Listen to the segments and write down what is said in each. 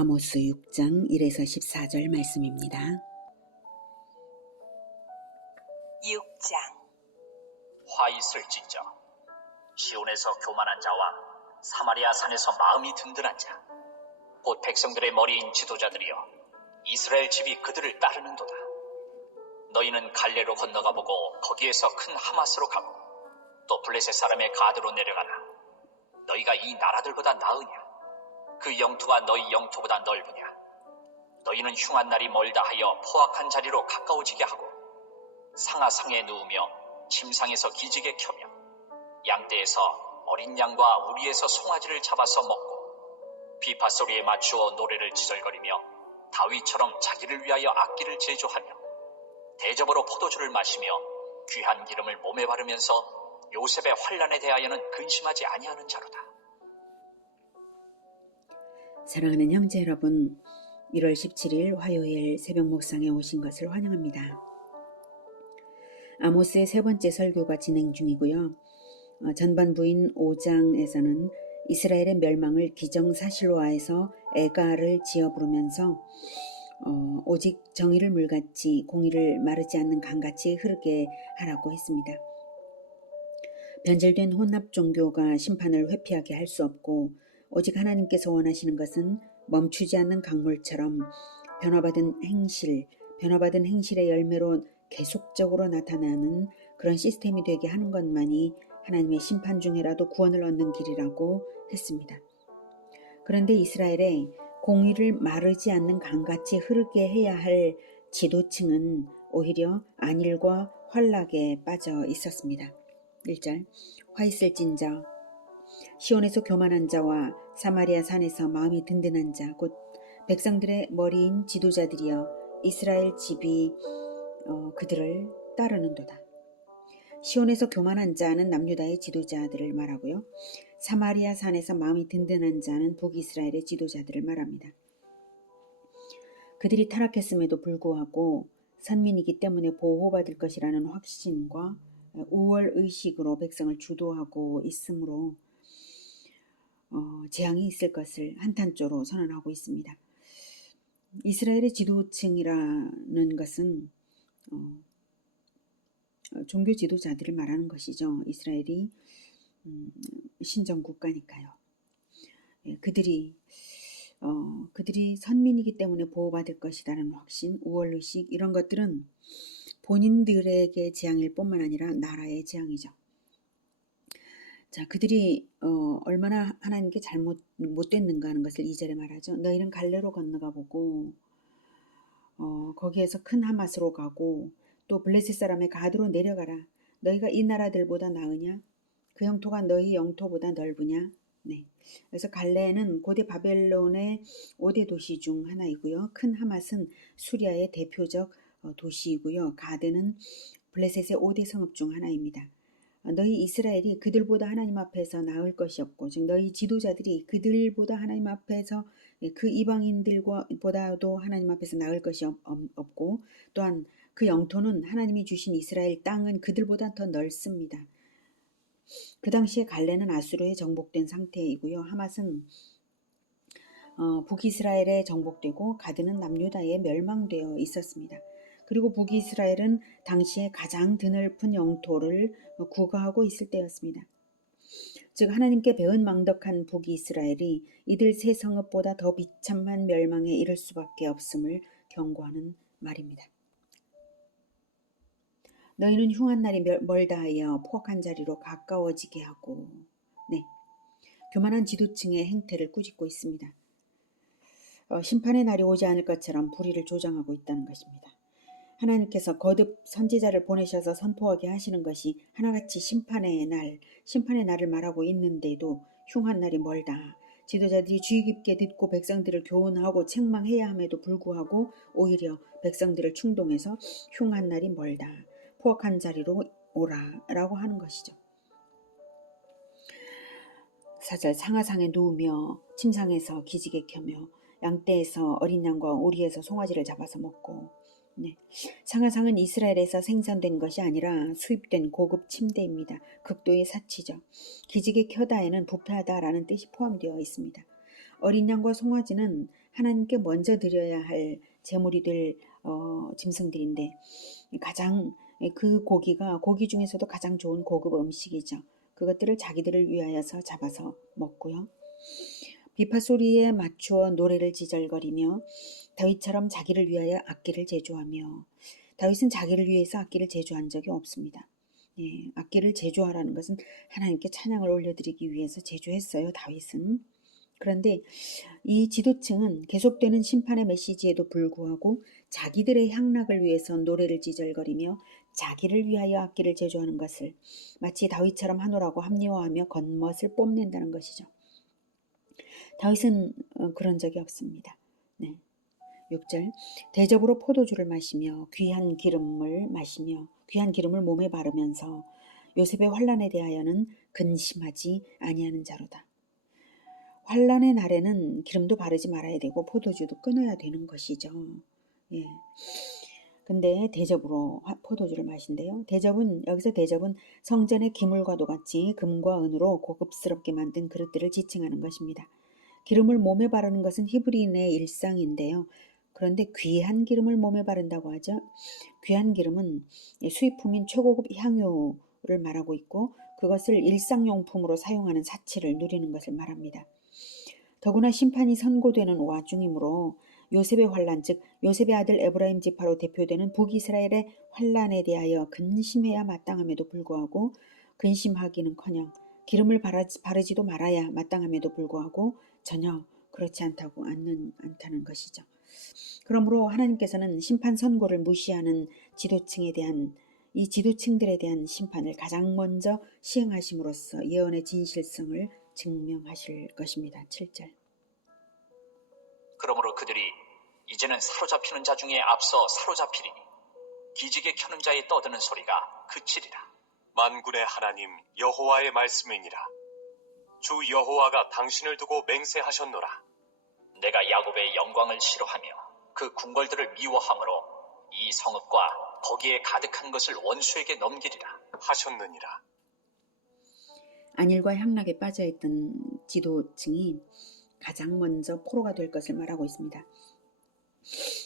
아모스 6장 1에서 14절 말씀입니다. 6장. 화 있을진저 시온에서 교만한 자와 사마리아 산에서 마음이 든든한 자 곧 백성들의 머리인 지도자들이여 이스라엘 집이 그들을 따르는도다. 너희는 갈레로 건너가 보고 거기에서 큰 하마스로 가고 또 블레셋 사람의 가드로 내려가라. 너희가 이 나라들보다 나으냐? 그 영토가 너희 영토보다 넓으냐? 너희는 흉한 날이 멀다 하여 포악한 자리로 가까워지게 하고 상하상에 누우며 침상에서 기지개 켜며 양떼에서 어린 양과 우리에서 송아지를 잡아서 먹고 비파 소리에 맞추어 노래를 지절거리며 다윗처럼 자기를 위하여 악기를 제조하며 대접으로 포도주를 마시며 귀한 기름을 몸에 바르면서 요셉의 환난에 대하여는 근심하지 아니하는 자로다. 사랑하는 형제 여러분, 1월 17일 화요일 새벽 묵상에 오신 것을 환영합니다. 아모스의 세 번째 설교가 진행 중이고요. 전반부인 5장에서는 이스라엘의 멸망을 기정사실화해서 애가를 지어 부르면서 오직 정의를 물같이 공의를 마르지 않는 강같이 흐르게 하라고 했습니다. 변질된 혼합 종교가 심판을 회피하게 할 수 없고 오직 하나님께서 원하시는 것은 멈추지 않는 강물처럼 변화받은 행실의 열매로 계속적으로 나타나는 그런 시스템이 되게 하는 것만이 하나님의 심판 중에라도 구원을 얻는 길이라고 했습니다. 그런데 이스라엘의 공의를 마르지 않는 강같이 흐르게 해야 할 지도층은 오히려 안일과 환락에 빠져 있었습니다. 1절 화 있을진저 시온에서 교만한 자와 사마리아 산에서 마음이 든든한 자 곧 백성들의 머리인 지도자들이여 이스라엘 집이 그들을 따르는도다. 시온에서 교만한 자는 남유다의 지도자들을 말하고요. 사마리아 산에서 마음이 든든한 자는 북이스라엘의 지도자들을 말합니다. 그들이 타락했음에도 불구하고 선민이기 때문에 보호받을 것이라는 확신과 우월의식으로 백성을 주도하고 있으므로 재앙이 있을 것을 한탄조로 선언하고 있습니다. 이스라엘의 지도층이라는 것은 종교 지도자들을 말하는 것이죠. 이스라엘이 신정 국가니까요. 그들이 선민이기 때문에 보호받을 것이라는 확신, 우월의식 이런 것들은 본인들에게 재앙일 뿐만 아니라 나라의 재앙이죠. 자, 그들이 얼마나 하나님께 못됐는가 하는 것을 2절에 말하죠. 너희는 갈레로 건너가 보고 거기에서 큰 하맛으로 가고 또 블레셋 사람의 가드로 내려가라. 너희가 이 나라들보다 나으냐? 그 영토가 너희 영토보다 넓으냐? 네. 그래서 갈레는 고대 바벨론의 5대 도시 중 하나이고요. 큰 하맛은 수리아의 대표적 도시이고요. 가드는 블레셋의 5대 성읍 중 하나입니다. 너희 이스라엘이 그들보다 하나님 앞에서 나을 것이 없고 즉 너희 지도자들이 그들보다 하나님 앞에서 그 이방인들보다도 하나님 앞에서 나을 것이 없고 또한 그 영토는 하나님이 주신 이스라엘 땅은 그들보다 더 넓습니다. 그 당시에 갈레는 아수르에 정복된 상태이고요. 하맛은 북이스라엘에 정복되고 가드는 남유다에 멸망되어 있었습니다. 그리고 북이스라엘은 당시에 가장 드넓은 영토를 구가하고 있을 때였습니다. 즉 하나님께 배은망덕한 북이스라엘이 이들 세 성읍보다 더 비참한 멸망에 이를 수밖에 없음을 경고하는 말입니다. 너희는 흉한 날이 멀다 하여 포악한 자리로 가까워지게 하고 네, 교만한 지도층의 행태를 꾸짖고 있습니다. 심판의 날이 오지 않을 것처럼 불의를 조장하고 있다는 것입니다. 하나님께서 거듭 선지자를 보내셔서 선포하게 하시는 것이 하나같이 심판의 날을 말하고 있는데도 흉한 날이 멀다. 지도자들이 주의 깊게 듣고 백성들을 교훈하고 책망해야 함에도 불구하고 오히려 백성들을 충동해서 흉한 날이 멀다. 포악한 자리로 오라라고 하는 것이죠. 4절 상하상에 누우며 침상에서 기지개 켜며 양떼에서 어린 양과 오리에서 송아지를 잡아서 먹고 네. 상하상은 이스라엘에서 생산된 것이 아니라 수입된 고급 침대입니다. 극도의 사치죠. 기지개 켜다에는 부패하다라는 뜻이 포함되어 있습니다. 어린 양과 송아지는 하나님께 먼저 드려야 할 제물이 될 짐승들인데 가장 그 고기 중에서도 가장 좋은 고급 음식이죠. 그것들을 자기들을 위하여서 잡아서 먹고요. 비파 소리에 맞추어 노래를 지절거리며 다윗처럼 자기를 위하여 악기를 제조하며 다윗은 자기를 위해서 악기를 제조한 적이 없습니다. 예, 악기를 제조하라는 것은 하나님께 찬양을 올려드리기 위해서 제조했어요. 다윗은. 그런데 이 지도층은 계속되는 심판의 메시지에도 불구하고 자기들의 향락을 위해서 노래를 지절거리며 자기를 위하여 악기를 제조하는 것을 마치 다윗처럼 하노라고 합리화하며 겉멋을 뽐낸다는 것이죠. 다윗은 그런 적이 없습니다. 네. 6절 대접으로 포도주를 마시며 귀한 기름을 몸에 바르면서 요셉의 환난에 대하여는 근심하지 아니하는 자로다. 환난의 날에는 기름도 바르지 말아야 되고 포도주도 끊어야 되는 것이죠. 예. 근데 대접으로 포도주를 마신대요. 여기서 대접은 성전의 기물과도 같이 금과 은으로 고급스럽게 만든 그릇들을 지칭하는 것입니다. 기름을 몸에 바르는 것은 히브리인의 일상인데요. 그런데 귀한 기름을 몸에 바른다고 하죠. 귀한 기름은 수입품인 최고급 향유를 말하고 있고 그것을 일상용품으로 사용하는 사치를 누리는 것을 말합니다. 더구나 심판이 선고되는 와중이므로 요셉의 환란, 즉 요셉의 아들 에브라임 지파로 대표되는 북이스라엘의 환란에 대하여 근심해야 마땅함에도 불구하고 근심하기는커녕 기름을 바르지도 말아야 마땅함에도 불구하고 전혀 그렇지 않다는 것이죠. 그러므로 하나님께서는 심판 선고를 무시하는 이 지도층들에 대한 심판을 가장 먼저 시행하심으로써 예언의 진실성을 증명하실 것입니다. 7절 그러므로 그들이 이제는 사로잡히는 자 중에 앞서 사로잡히리니 기지개 켜는 자의 떠드는 소리가 그치리라. 만군의 하나님 여호와의 말씀이니라. 주 여호와가 당신을 두고 맹세하셨노라. 내가 야곱의 영광을 싫어하며 그 궁궐들을 미워함으로 이 성읍과 거기에 가득한 것을 원수에게 넘기리라 하셨느니라. 안일과 향락에 빠져있던 지도층이 가장 먼저 포로가 될 것을 말하고 있습니다.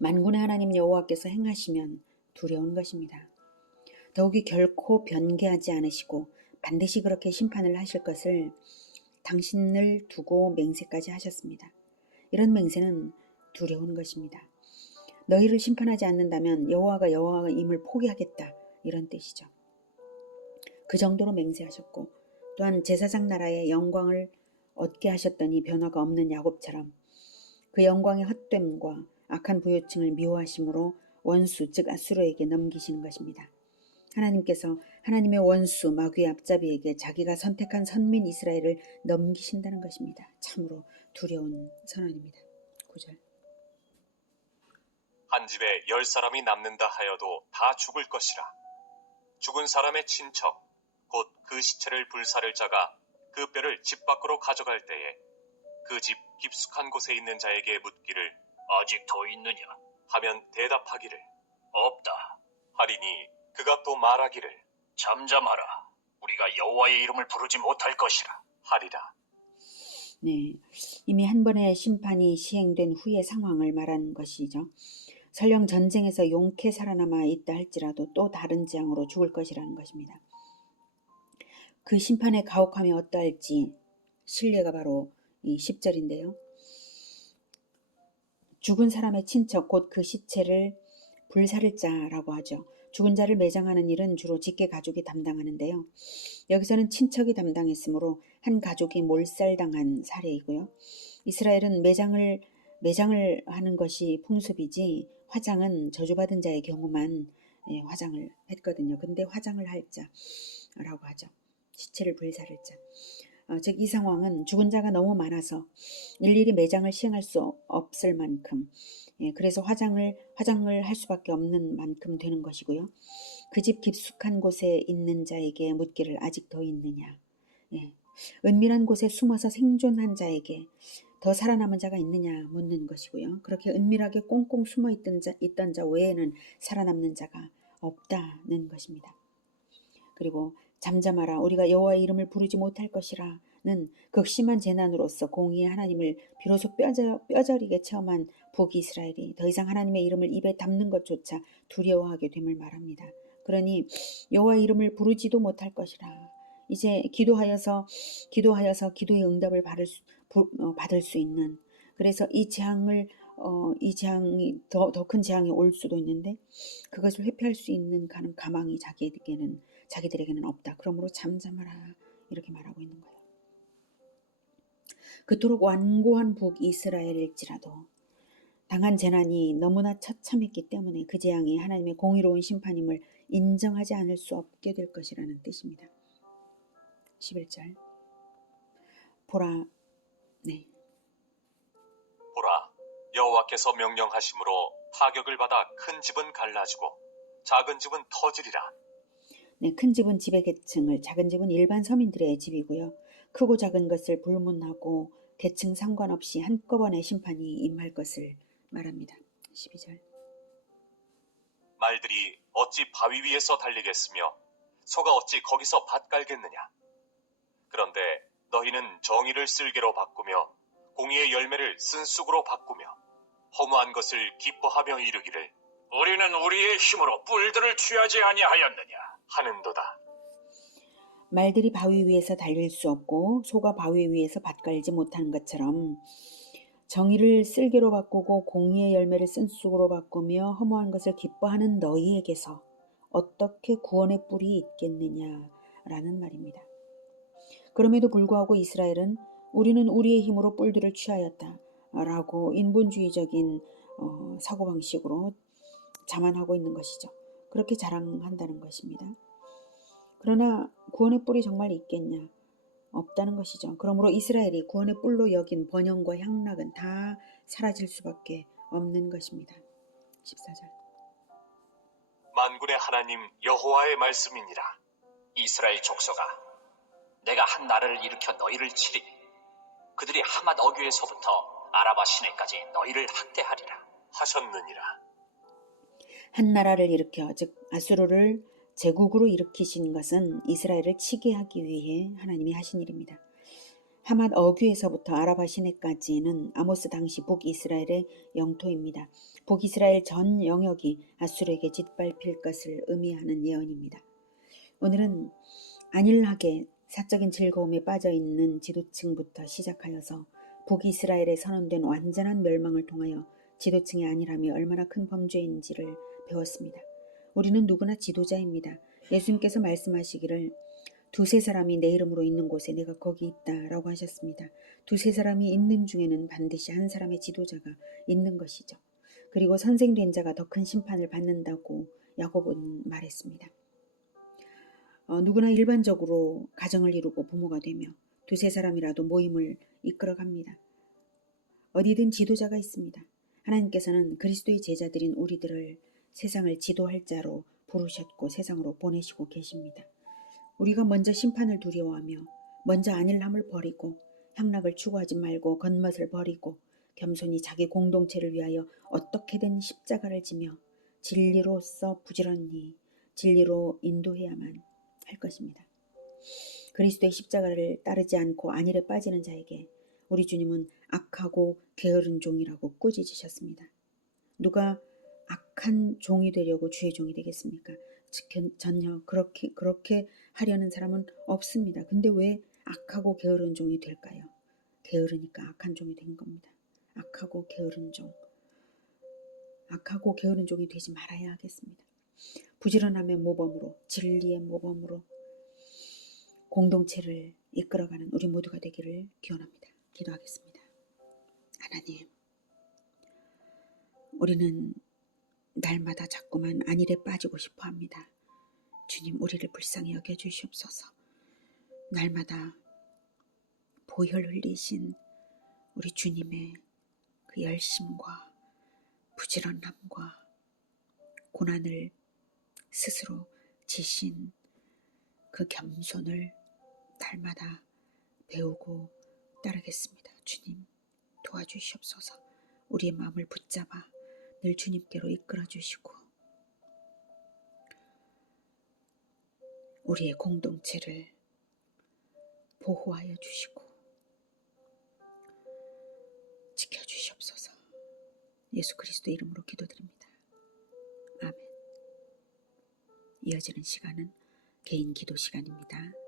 만군의 하나님 여호와께서 행하시면 두려운 것입니다. 더욱이 결코 변개하지 않으시고 반드시 그렇게 심판을 하실 것을 당신을 두고 맹세까지 하셨습니다. 이런 맹세는 두려운 것입니다. 너희를 심판하지 않는다면 여호와가 여호와임을 포기하겠다 이런 뜻이죠. 그 정도로 맹세하셨고 또한 제사장 나라의 영광을 얻게 하셨더니 변화가 없는 야곱처럼 그 영광의 헛됨과 악한 부요층을 미워하심으로 원수 즉 아수르에게 넘기시는 것입니다. 하나님께서 하나님의 원수 마귀의 앞잡이에게 자기가 선택한 선민 이스라엘을 넘기신다는 것입니다. 참으로 두려운 선언입니다. 9절 한 집에 10사람이 남는다 하여도 다 죽을 것이라. 죽은 사람의 친척 곧 그 시체를 불사를 자가 그 뼈를 집 밖으로 가져갈 때에 그 집 깊숙한 곳에 있는 자에게 묻기를 아직 더 있느냐 하면 대답하기를 없다 하리니 그가 또 말하기를 잠잠하라 우리가 여호와의 이름을 부르지 못할 것이라 하리라. 네, 이미 한 번의 심판이 시행된 후의 상황을 말한 것이죠. 설령 전쟁에서 용케 살아남아 있다 할지라도 또 다른 재앙으로 죽을 것이라는 것입니다. 그 심판의 가혹함이 어떠할지 신뢰가 바로 이 10절인데요. 죽은 사람의 친척 곧 그 시체를 불사를 자라고 하죠. 죽은 자를 매장하는 일은 주로 직계 가족이 담당하는데요. 여기서는 친척이 담당했으므로 한 가족이 몰살당한 사례이고요. 이스라엘은 매장을 하는 것이 풍습이지 화장은 저주받은 자의 경우만 화장을 했거든요. 근데 화장을 할 자라고 하죠. 시체를 불사를 자. 즉 이 상황은 죽은 자가 너무 많아서 일일이 매장을 시행할 수 없을 만큼 그래서 화장을 할 수밖에 없는 만큼 되는 것이고요. 그 집 깊숙한 곳에 있는 자에게 묻기를 아직 더 있느냐. 은밀한 곳에 숨어서 생존한 자에게 더 살아남은 자가 있느냐 묻는 것이고요. 그렇게 은밀하게 꽁꽁 숨어 있던 자 외에는 살아남는 자가 없다는 것입니다. 그리고 잠잠하라 우리가 여호와의 이름을 부르지 못할 것이라는 극심한 재난으로서 공의의 하나님을 비로소 뼈저리게 체험한 북이스라엘이 더 이상 하나님의 이름을 입에 담는 것조차 두려워하게 됨을 말합니다. 그러니 여호와의 이름을 부르지도 못할 것이라. 이제 기도하여서 기도의 응답을 받을 수 있는, 그래서 이 재앙이 더 큰 재앙이 올 수도 있는데 그것을 회피할 수 있는 가망이 자기들에게는 없다. 그러므로 잠잠하라 이렇게 말하고 있는 거예요. 그토록 완고한 북이스라엘일지라도 당한 재난이 너무나 처참했기 때문에 그 재앙이 하나님의 공의로운 심판임을 인정하지 않을 수 없게 될 것이라는 뜻입니다. 11절 보라 여호와께서 명령하심으로 타격을 받아 큰 집은 갈라지고 작은 집은 터지리라. 큰 집은 지배 계층을, 작은 집은 일반 서민들의 집이고요. 크고 작은 것을 불문하고 계층 상관없이 한꺼번에 심판이 임할 것을 말합니다. 12절 말들이 어찌 바위 위에서 달리겠으며 소가 어찌 거기서 밭 갈겠느냐. 그런데 너희는 정의를 쓸개로 바꾸며 공의의 열매를 쓴쑥으로 바꾸며 허무한 것을 기뻐하며 이르기를 우리는 우리의 힘으로 뿔들을 취하지 아니하였느냐 하는도다. 말들이 바위 위에서 달릴 수 없고 소가 바위 위에서 밭 갈지 못하는 것처럼 정의를 쓸개로 바꾸고 공의의 열매를 쓴쑥으로 바꾸며 허무한 것을 기뻐하는 너희에게서 어떻게 구원의 뿔이 있겠느냐라는 말입니다. 그럼에도 불구하고 이스라엘은 우리는 우리의 힘으로 뿔들을 취하였다 라고 인본주의적인 사고방식으로 자만하고 있는 것이죠. 그렇게 자랑한다는 것입니다. 그러나 구원의 뿔이 정말 있겠냐? 없다는 것이죠. 그러므로 이스라엘이 구원의 뿔로 여긴 번영과 향락은 다 사라질 수밖에 없는 것입니다. 14절 만군의 하나님 여호와의 말씀이니라. 이스라엘 족속아 내가 한 나라를 일으켜 너희를 치리니 그들이 하맛 어귀에서부터 아라바 시내까지 너희를 학대하리라 하셨느니라. 한 나라를 일으켜 즉 아수르를 제국으로 일으키신 것은 이스라엘을 치게 하기 위해 하나님이 하신 일입니다. 하맛 어귀에서부터 아라바 시내까지는 아모스 당시 북이스라엘의 영토입니다. 북이스라엘 전 영역이 아수르에게 짓밟힐 것을 의미하는 예언입니다. 오늘은 안일하게 사적인 즐거움에 빠져있는 지도층부터 시작하여서 북이스라엘에 선언된 완전한 멸망을 통하여 지도층의 안일함이 얼마나 큰 범죄인지를 배웠습니다. 우리는 누구나 지도자입니다. 예수님께서 말씀하시기를 두세 사람이 내 이름으로 있는 곳에 내가 거기 있다 라고 하셨습니다. 두세 사람이 있는 중에는 반드시 한 사람의 지도자가 있는 것이죠. 그리고 선생된 자가 더 큰 심판을 받는다고 야고보는 말했습니다. 누구나 일반적으로 가정을 이루고 부모가 되며 두세 사람이라도 모임을 이끌어갑니다. 어디든 지도자가 있습니다. 하나님께서는 그리스도의 제자들인 우리들을 세상을 지도할 자로 부르셨고 세상으로 보내시고 계십니다. 우리가 먼저 심판을 두려워하며 먼저 안일함을 버리고 향락을 추구하지 말고 겉멋을 버리고 겸손히 자기 공동체를 위하여 어떻게든 십자가를 지며 진리로서 부지런히 진리로 인도해야만 할 것입니다. 그리스도의 십자가를 따르지 않고 안일에 빠지는 자에게 우리 주님은 악하고 게으른 종이라고 꾸짖으셨습니다. 누가 악한 종이 되려고 주의 종이 되겠습니까? 전혀 그렇게 하려는 사람은 없습니다. 근데 왜 악하고 게으른 종이 될까요? 게으르니까 악한 종이 된 겁니다. 악하고 게으른 종이 되지 말아야 하겠습니다. 부지런함의 모범으로 진리의 모범으로 공동체를 이끌어가는 우리 모두가 되기를 기원합니다. 기도하겠습니다. 하나님, 우리는 날마다 자꾸만 안일에 빠지고 싶어 합니다. 주님, 우리를 불쌍히 여겨주시옵소서. 날마다 보혈 흘리신 우리 주님의 그 열심과 부지런함과 고난을 스스로 지신 그 겸손을 날마다 배우고 따르겠습니다. 주님, 도와주시옵소서. 우리의 마음을 붙잡아 늘 주님께로 이끌어 주시고 우리의 공동체를 보호하여 주시고 지켜주시옵소서. 예수 그리스도 이름으로 기도드립니다. 아멘. 이어지는 시간은 개인 기도 시간입니다.